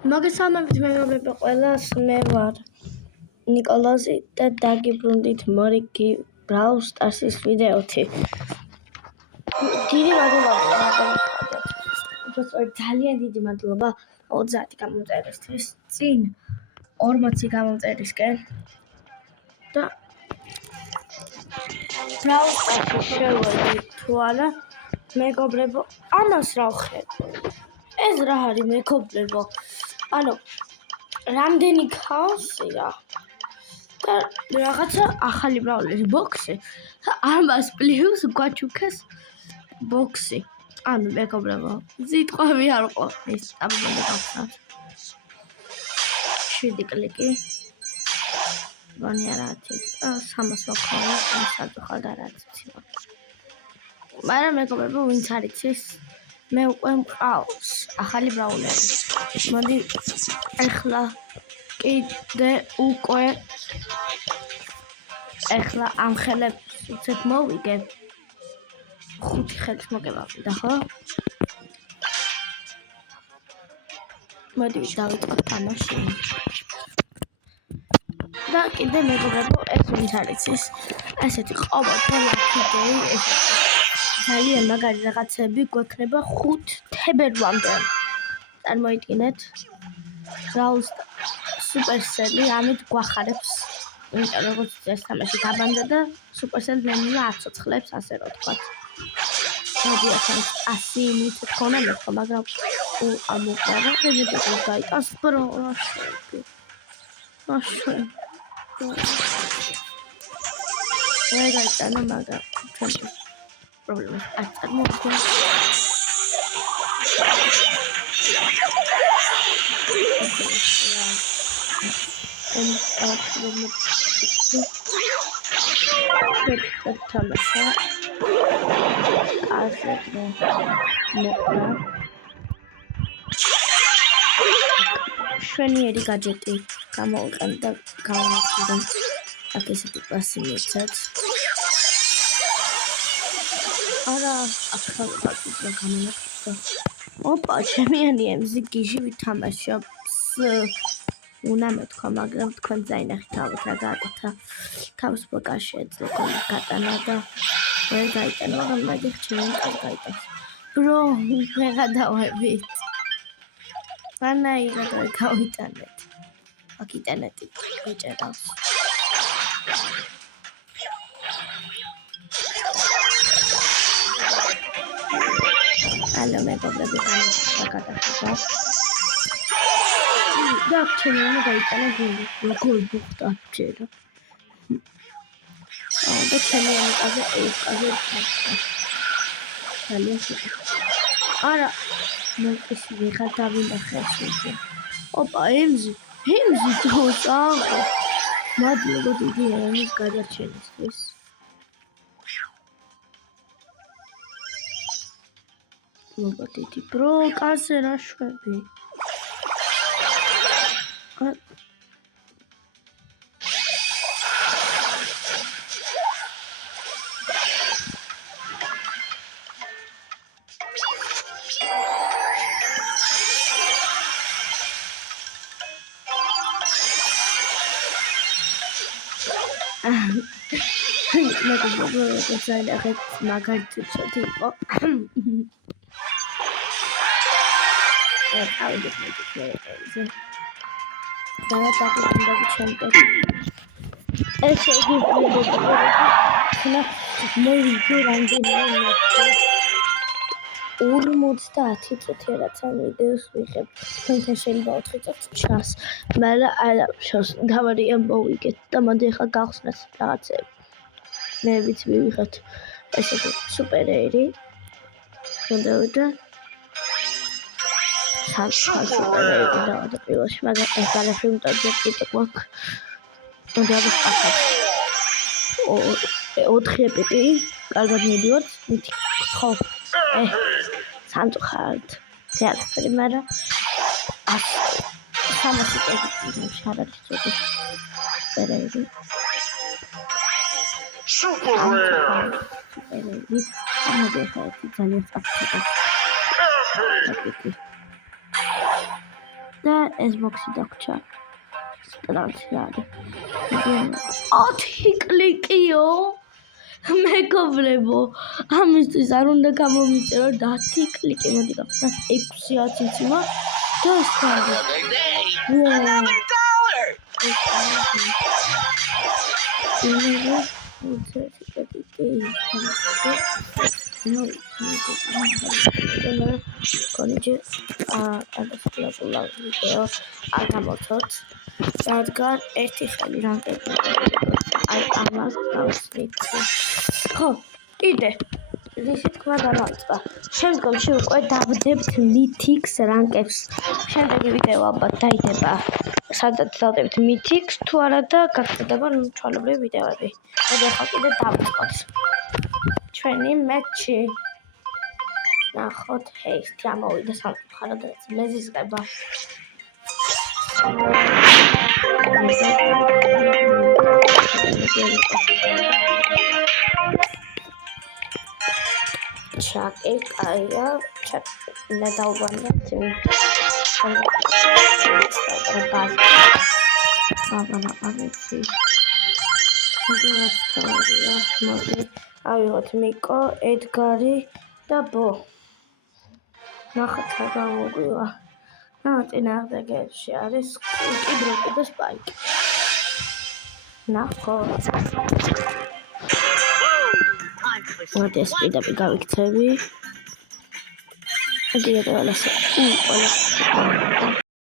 მოგესალმებით მეგობრებო ყველას, მე ვარ ნიკოლოზი და დაგიბრუნდით მორიგი Brawl Stars-ის ვიდეოთი. დიდი მადლობა მაგალითად. უბრალოდ ძალიან დიდი მადლობა 30 გამოწერისთვის წინ 40 გამოწერისკენ და Brawl Stars-ში შევედი თუ არა მეგობრებო, ამას რა ვხდეთ? ეს რა არის მეგობრებო? ანუ რამდენი ქაოსია და რაღაცა ახალი ბრაულერი ბოქსი ამას პლუს გვაჩუქეს ბოქსი. ანუ მეგობრებო, სიტყვები არ ყოფნის ამბობენ გახსნათ. 7 კლიკი ვანი არათი 300 მოქონა სამწუხაროდ არაცი. მაგრამ მეგობრებო, ვინც არ იცის, მე უკვე მყავს ახალი ბრაულერი. მოდი ეხლა კიდე უკვე ეხლა ამ ხელებს უცებ მოვიგებ. 5 ხელს მოგებავდა, ხო? მოდი დავიწყოთ თამაში. და კიდე მეგობრებო, ეს ვინც არ იცის, ესეთი ყოველდღე ვიდეო ძალიან მაგარი რაღაცები გვექნება 5 თებერვლამდე. წარმოიდგინეთ, Brawl Supercell ამით გვახარებს, იმიტომ როგორც ეს თამაში გაბანდა და Supercell ნელა აცოცხლებს, ასე რომ ვთქვათ. მოდიათ, 100 იმით თქონა მეთქო, მაგრამ ამოყარა და მეტყვი გაიტანს ბროლაში. ასე. ვერ გაიტანა, მაგრამ პრობლემას არ წარმოგვიდგენია. შვენიერი გაჯეტი გამოვიყენ და გავაკეთებ აქ ესეთი პასი მიცეთ. არა, ახლა ვაკეთებ გამონაკლისს. ოპა, ჩემიანი ემზი გიჟი ვითამაშობ. უნდა მეთქვა, მაგრამ თქვენ წაინახეთ ალბათ რა გააკეთა. თავს ბოკაში ეძლო გატანა და ვერ გაიტანა, მაგრამ მაგიხ ჩემი გაიტანს. ბრო, ვეღადავებით. ვანაირად ვერ გავიტანეთ. აქ ინტერნეტი გიჭერავს. ალო მეგობრებო, გადაგახსნა. და ჩემი უნდა გაიტანა გული. როგორ ბუხტა ჯერა. და ჩემი ამაზე ეს ძალიან არა, მოკის ვიღარ დავინახე ასე. ოპა, ემზი დოწაღო. მადლობა დიდი ენის გადარჩენისთვის. მადლობა დიდი ბრო, კაზე რა შვები. მეგობრებო, საერთოდ მაგალითად იყო. ესე იგი მეგობრებო, მოვიგე რამდენიმე 50 წუთი რაც ამ ვიდეოს ვიღებ. თქვენთან შეიძლება 4 წუთი ჩას, მაგრამ არა შავს. თავარია მოვიგეთ და მოდი ახლა გავხსნათ რაღაცები. მე ვიცი მივიღეთ ესეთი სუპერერი. მოდავიდა სუპერერი და პირველში, მაგრამ ეს გარაში უმტოძე კიდე გვაქვს. მოდი ავიღოთ 4 ეპიკი, კარგად მიდივართ, მითი ხო. სამწუხაროდ თეატრი, მაგრამ 300 ეპიკი შარად წუთი სუპერერი. სუპერერი. ამოდი ხალხი ძალიან წაფთება. ეპიკი. და Xbox-ი დაგჭა. ტრანსფერი. 10 კლიკიო. მეგობრებო, ამისთვის არ უნდა გამომიწერო 10 კლიკი, მოდი გავხსნათ 6-10 ციმა და ეს ხარ. ვიდეო არ გამოცოთ. რადგან ერთი ხელი რანკები აი ამას გავსვით. ხო, კიდე ისი თქვა დამაწყდა. შემდგომში უკვე დავდებთ მითიქს რანკებს. შემდეგი ვიდეო ალბათ დაიდება. სადაც დავდებთ მითიქს თუ არა და გაგრძელდება ჩვეულებრივი ვიდეოები. მოდი ახლა კიდე დავწყოთ. ჩვენი მეთჩი. ნახოთ, ჰეისტი ამოვიდა სამწუხაროდ მეზისყება. ჩაკი, კაია, ჩაკი დავბანეთ. ავიღოთ მიკო, ედგარი და ბო. ნახოთ რა გამოგვივა. წინააღმდეგებში არის კუკი, ბროკი და სპაიკი. ნახოთ. მოდი ეს პირდაპირ გავიქცევი. მოდი ეს ყველა